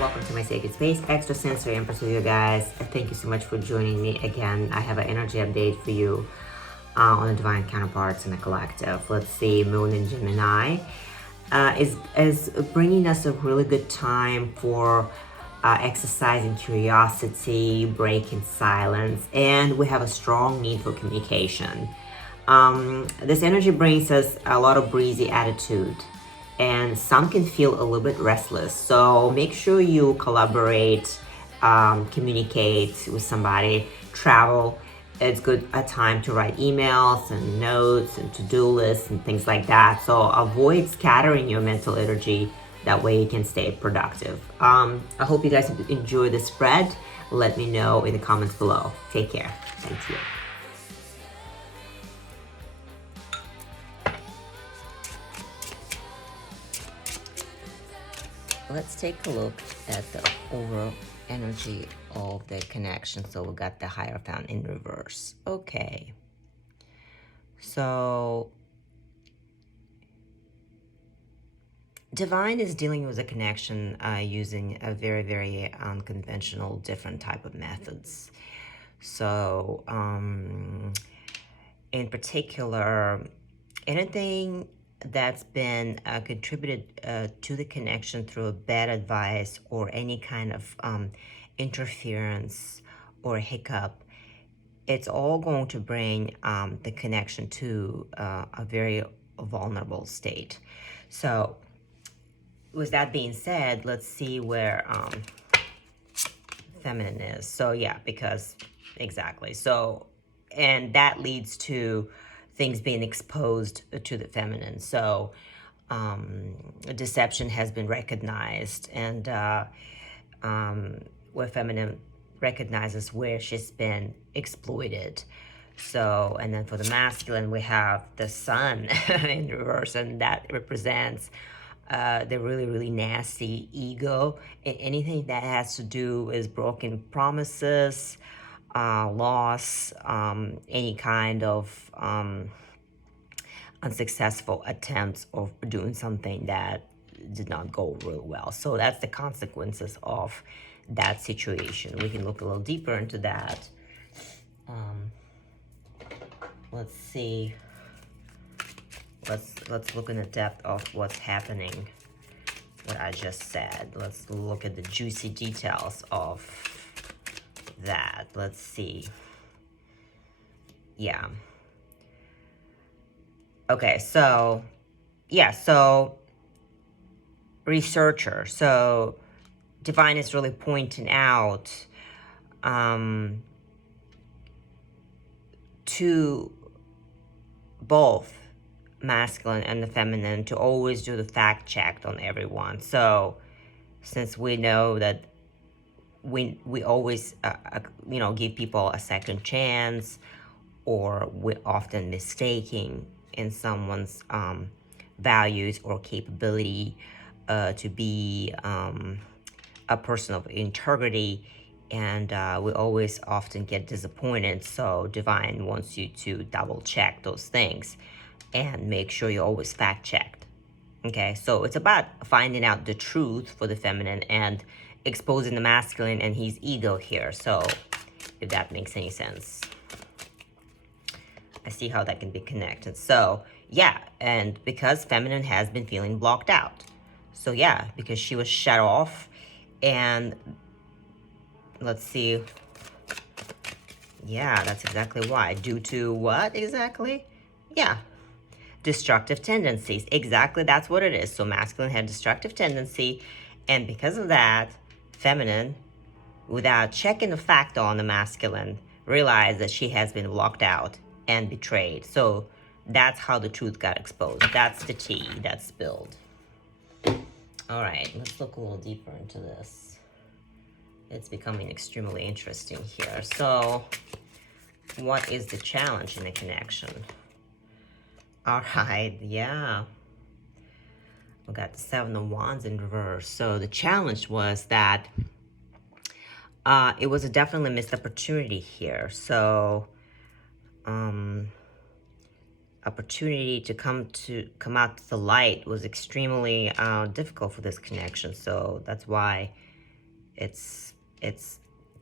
Welcome to my sacred space, Extrasensory Empress with you guys. Thank you so much for joining me again. I have an energy update for you on the divine counterparts in the collective. Let's see, Moon in Gemini is bringing us a really good time for exercising curiosity, breaking silence, and we have a strong need for communication. This energy brings us a lot of breezy attitude, and some can feel a little bit restless. So make sure you collaborate, communicate with somebody, travel. It's good a time to write emails and notes and to-do lists and things like that. So avoid scattering your mental energy. That way you can stay productive. I hope you guys enjoy the spread. Let me know in the comments below. Take care. Thank you. Let's take a look at the overall energy of the connection. So we got the Hierophant in reverse. Okay. So Divine is dealing with a connection using a very, very unconventional, different type of methods. So in particular, anything that's been contributed to the connection through bad advice or any kind of interference or hiccup, it's all going to bring the connection to a very vulnerable state. So with that being said, let's see where feminine is. So yeah, because exactly. So, and that leads to things being exposed to the feminine. So deception has been recognized, and where feminine recognizes where she's been exploited. So, and then for the masculine, we have the sun in reverse, and that represents the really, really nasty ego. Anything that has to do with broken promises, loss, any kind of unsuccessful attempts of doing something that did not go real well. So that's the consequences of that situation. We can look a little deeper into that. Let's see. Let's look in the depth of what's happening, what I just said. Let's look at the juicy details of that. Let's see. Yeah. Okay, so yeah, so researcher. So Divine is really pointing out to both masculine and the feminine to always do the fact check on everyone. So since we know that we always give people a second chance, or we're often mistaking in someone's values or capability to be a person of integrity, and we always often get disappointed. So Divine wants you to double check those things and make sure you're always fact checked. Okay, so it's about finding out the truth for the feminine and exposing the masculine and his ego here. So if that makes any sense, I see how that can be connected. So yeah, and because feminine has been feeling blocked out. So yeah, because she was shut off, and let's see. Yeah, that's exactly why. Due to what exactly? Yeah, destructive tendencies. Exactly, that's what it is. So masculine had destructive tendency, and because of that, feminine, without checking the fact on the masculine, realized that she has been locked out and betrayed. So that's how the truth got exposed. That's the tea that's spilled. All right, let's look a little deeper into this. It's becoming extremely interesting here. So what is the challenge in the connection? All right, yeah. We got the Seven of Wands in reverse. So the challenge was that it was a definitely missed opportunity here. So opportunity to come out to the light was extremely difficult for this connection. So that's why it's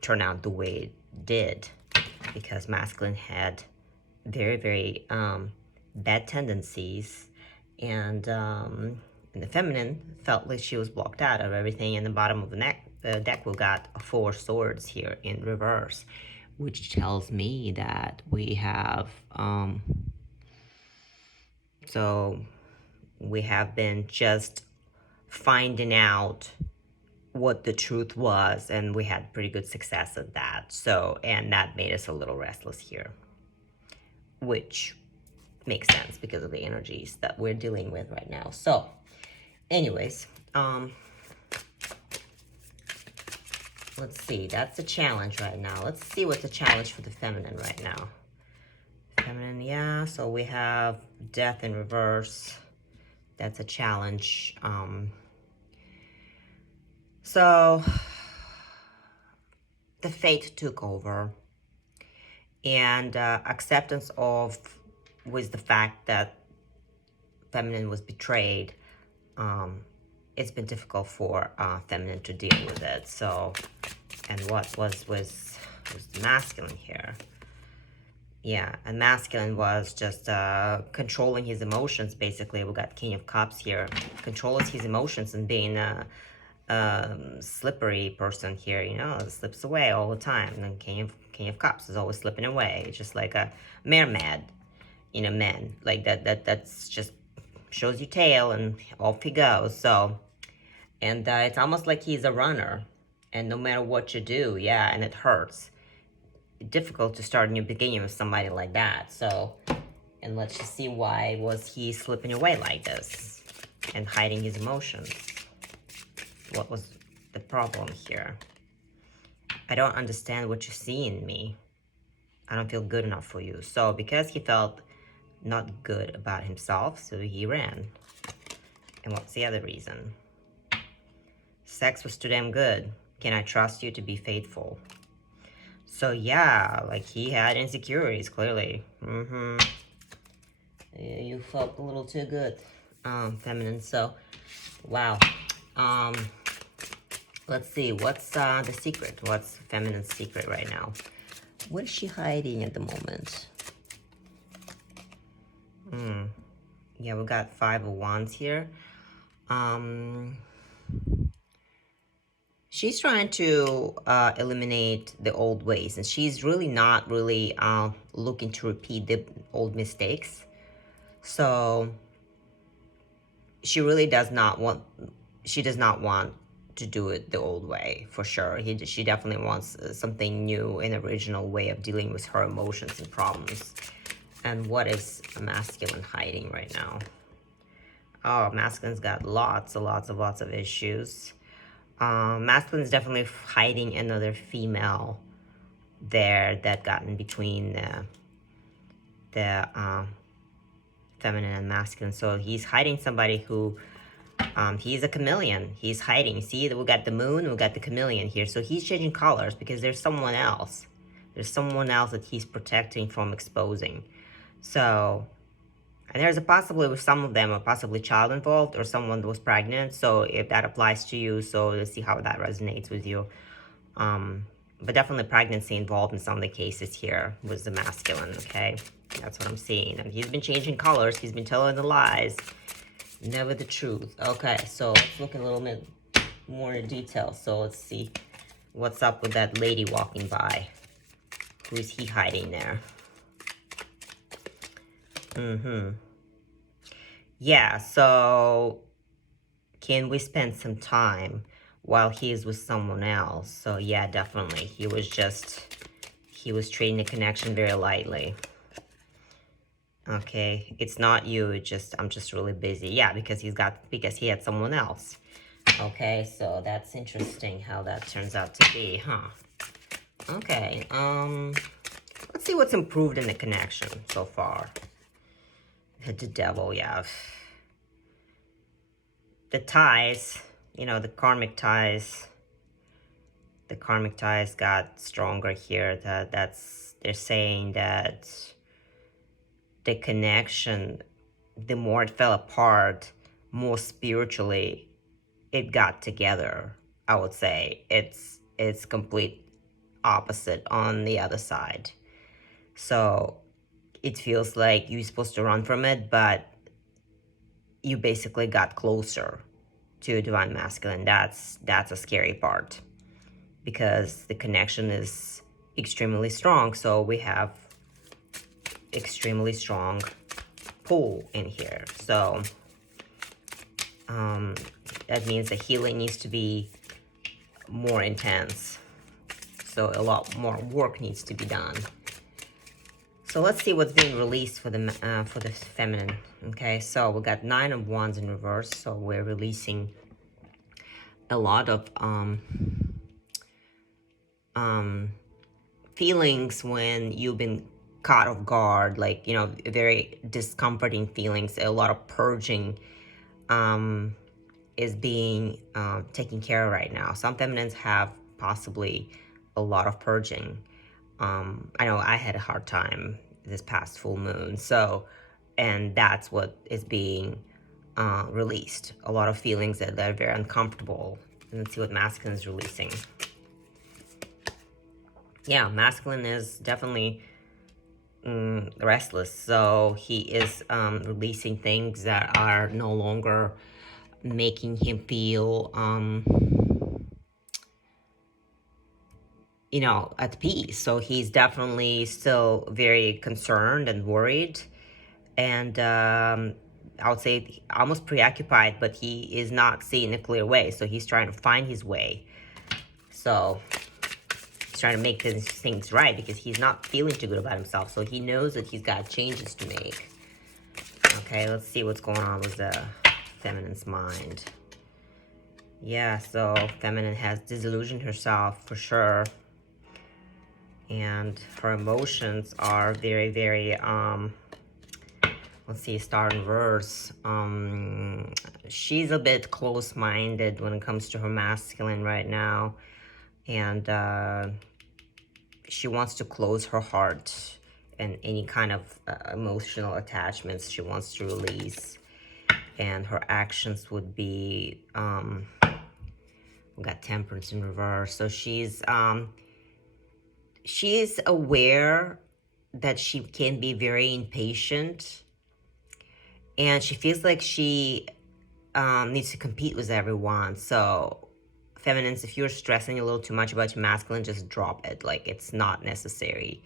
turned out the way it did, because masculine had very, very bad tendencies, and the feminine felt like she was blocked out of everything. In the bottom of the deck, we got 4 swords here in reverse, which tells me that we have so we have been just finding out what the truth was, and we had pretty good success at that. So, and that made us a little restless here, which makes sense because of the energies that we're dealing with right now. So anyways, let's see, that's the challenge right now. Let's see what's the challenge for the feminine right now. Feminine, yeah, so we have death in reverse. That's a challenge. So the fate took over, and acceptance of with the fact that feminine was betrayed. It's been difficult for feminine to deal with it. So, and what was the masculine here? Yeah, and masculine was just controlling his emotions, basically. We got King of Cups here. Controls his emotions and being a slippery person here, you know, slips away all the time. And then King of Cups is always slipping away, just like a mermaid, you know, man. Like that's just shows you tail and off he goes. So, and it's almost like he's a runner, and no matter what you do, yeah, and it hurts. Difficult to start a new beginning with somebody like that. So, and let's just see, why was he slipping away like this and hiding his emotions? What was the problem here? I don't understand what you see in me. I don't feel good enough for you. So because he felt not good about himself, so he ran. And what's the other reason? Sex was too damn good. Can I trust you to be faithful? So yeah, like he had insecurities, clearly. You felt a little too good, feminine. So, wow. Let's see, what's the secret? What's feminine's secret right now? What is she hiding at the moment? Yeah, we got 5 of Wands here. She's trying to eliminate the old ways, and she's really not really looking to repeat the old mistakes. So she really does not want, she does not want to do it the old way, for sure. She definitely wants something new, an original way of dealing with her emotions and problems. And what is a masculine hiding right now? Oh, masculine's got lots of issues. Masculine is definitely hiding another female there that got in between the feminine and masculine. So he's hiding somebody who, he's a chameleon. He's hiding. See, we got the moon, we got the chameleon here. So he's changing colors because there's someone else. There's someone else that he's protecting from exposing. So, and there's a possibility with some of them, a possibly child involved or someone that was pregnant. So if that applies to you, so let's see how that resonates with you. But definitely pregnancy involved in some of the cases here with the masculine, okay? That's what I'm seeing. And he's been changing colors. He's been telling the lies, never the truth. Okay, so let's look a little bit more in detail. So let's see what's up with that lady walking by. Who is he hiding there? Yeah, so can we spend some time while he is with someone else? So yeah, definitely. He was treating the connection very lightly. Okay, it's not you, I'm just really busy. Yeah, because he had someone else. Okay, so that's interesting how that turns out to be, huh? Okay, let's see what's improved in the connection so far. The devil, yeah. The ties, you know, the karmic ties got stronger here. They're saying that the connection, the more it fell apart, more spiritually it got together. I would say. It's complete opposite on the other side. So it feels like you're supposed to run from it, but you basically got closer to divine masculine. That's a scary part, because the connection is extremely strong. So we have extremely strong pull in here. So that means the healing needs to be more intense. So a lot more work needs to be done. So let's see what's being released for the feminine. Okay, so we got 9 of Wands in reverse. So we're releasing a lot of feelings when you've been caught off guard, like, you know, very discomforting feelings. A lot of purging is being taken care of right now. Some feminines have possibly a lot of purging. I know I had a hard time this past full moon, so, and that's what is being released. A lot of feelings that are very uncomfortable. And let's see what masculine is releasing. Yeah, masculine is definitely restless. So he is releasing things that are no longer making him feel, you know, at peace. So he's definitely still very concerned and worried. And I would say almost preoccupied, but he is not seeing a clear way. So he's trying to find his way. So he's trying to make things right, because he's not feeling too good about himself. So he knows that he's got changes to make. Okay, let's see what's going on with the feminine's mind. Yeah, so feminine has disillusioned herself for sure. And her emotions are very, very, let's see, star in reverse. She's a bit close-minded when it comes to her masculine right now. And she wants to close her heart, and any kind of emotional attachments she wants to release. And her actions would be, we got Temperance in reverse. So she's aware that she can be very impatient, and she feels like she needs to compete with everyone. So feminines, if you're stressing a little too much about your masculine, just drop it. Like, it's not necessary.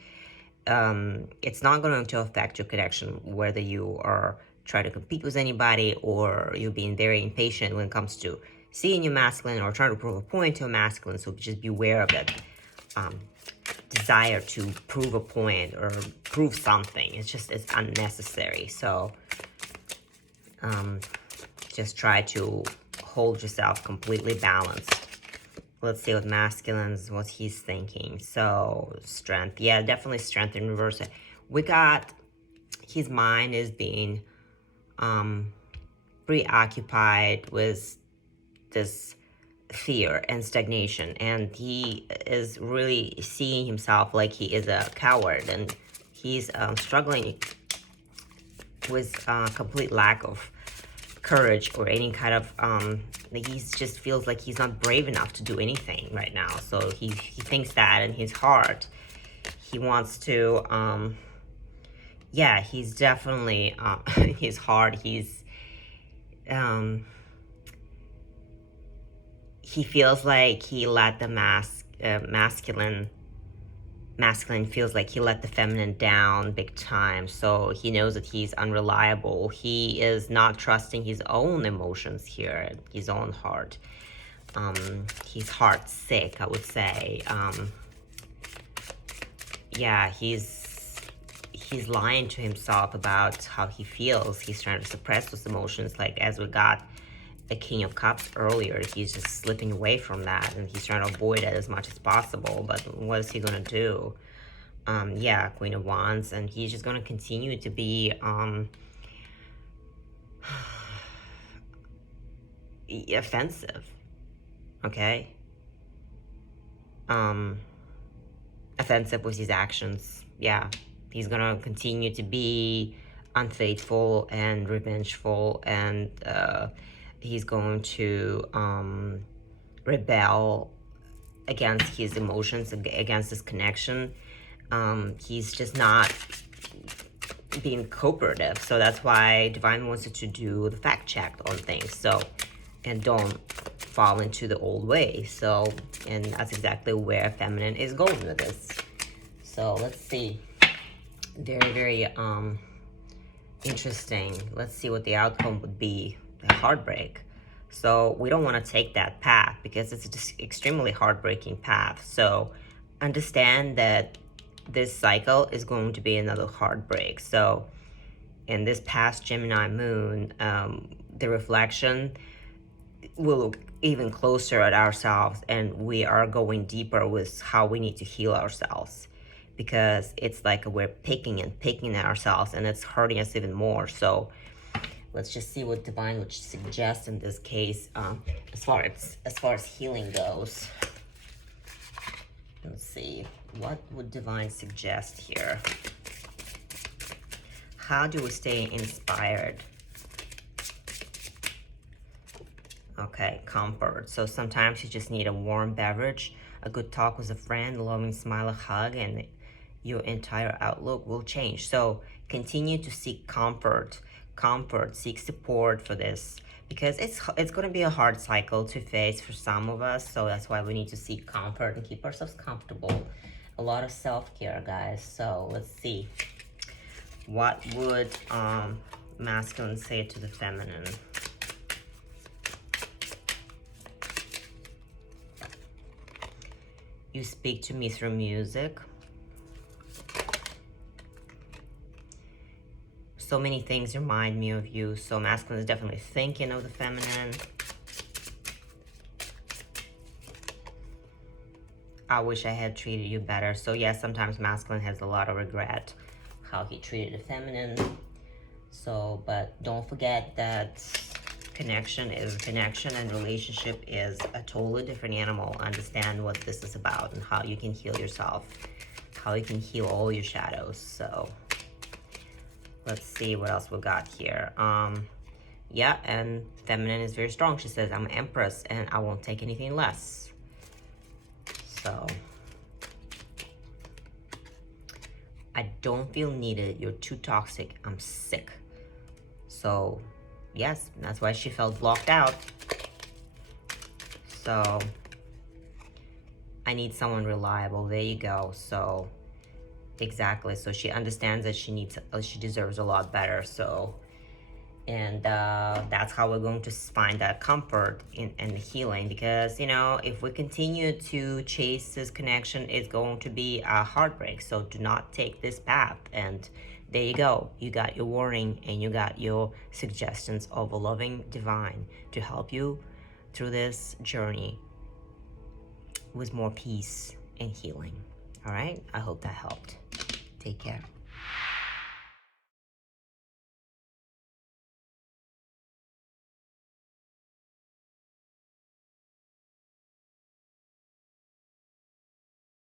It's not going to affect your connection, whether you are trying to compete with anybody or you're being very impatient when it comes to seeing your masculine or trying to prove a point to a masculine. So just beware of that desire to prove a point or prove something. It's unnecessary. So just try to hold yourself completely balanced. Let's see what masculine's, what he's thinking. So strength, yeah, definitely strength in reverse. We got his mind is being preoccupied with this fear and stagnation, and he is really seeing himself like he is a coward, and he's struggling with complete lack of courage or any kind of like, he just feels like he's not brave enough to do anything right now. So he thinks that in his heart he wants to yeah, he's definitely his heart, he's he feels like he let the masculine feels like he let the feminine down big time. So he knows that he's unreliable. He is not trusting his own emotions here, his own heart. He's heart sick, I would say. Yeah, he's lying to himself about how he feels. He's trying to suppress those emotions, like as we got a King of Cups earlier. He's just slipping away from that, and he's trying to avoid it as much as possible. But what is he gonna do? Yeah, Queen of Wands, and he's just gonna continue to be offensive. Okay, offensive with his actions. Yeah, he's gonna continue to be unfaithful and revengeful, and he's going to rebel against his emotions, against his connection. He's just not being cooperative. So that's why Divine wants you to do the fact check on things. So, and don't fall into the old way. So, and that's exactly where Feminine is going with this. So let's see. Very, very interesting. Let's see what the outcome would be. A heartbreak. So we don't want to take that path because it's just extremely heartbreaking path. So understand that this cycle is going to be another heartbreak. So in this past Gemini moon, the reflection will look even closer at ourselves, and we are going deeper with how we need to heal ourselves, because it's like we're picking at ourselves, and it's hurting us even more. So let's just see what Divine would suggest in this case, as far as healing goes. Let's see, what would Divine suggest here? How do we stay inspired? Okay, comfort. So sometimes you just need a warm beverage, a good talk with a friend, a loving smile, a hug, and your entire outlook will change. So continue to seek comfort, seek support for this, because it's going to be a hard cycle to face for some of us. So that's why we need to seek comfort and keep ourselves comfortable. A lot of self-care, guys. So let's see. What would masculine say to the feminine? You speak to me through music. So many things remind me of you. So masculine is definitely thinking of the feminine. I wish I had treated you better. So yes, sometimes masculine has a lot of regret how he treated the feminine. So, but don't forget that connection is connection, and relationship is a totally different animal. Understand what this is about and how you can heal yourself, how you can heal all your shadows. So let's see what else we got here. Yeah, and feminine is very strong. She says, I'm an empress and I won't take anything less. So I don't feel needed. You're too toxic. I'm sick. So yes, that's why she felt blocked out. So I need someone reliable. There you go. So exactly. So she understands that she deserves a lot better. So, and that's how we're going to find that comfort in the healing, because you know, if we continue to chase this connection, it's going to be a heartbreak. So do not take this path. And there you go. You got your warning, and you got your suggestions of a loving divine to help you through this journey with more peace and healing. All right, I hope that helped. Take care.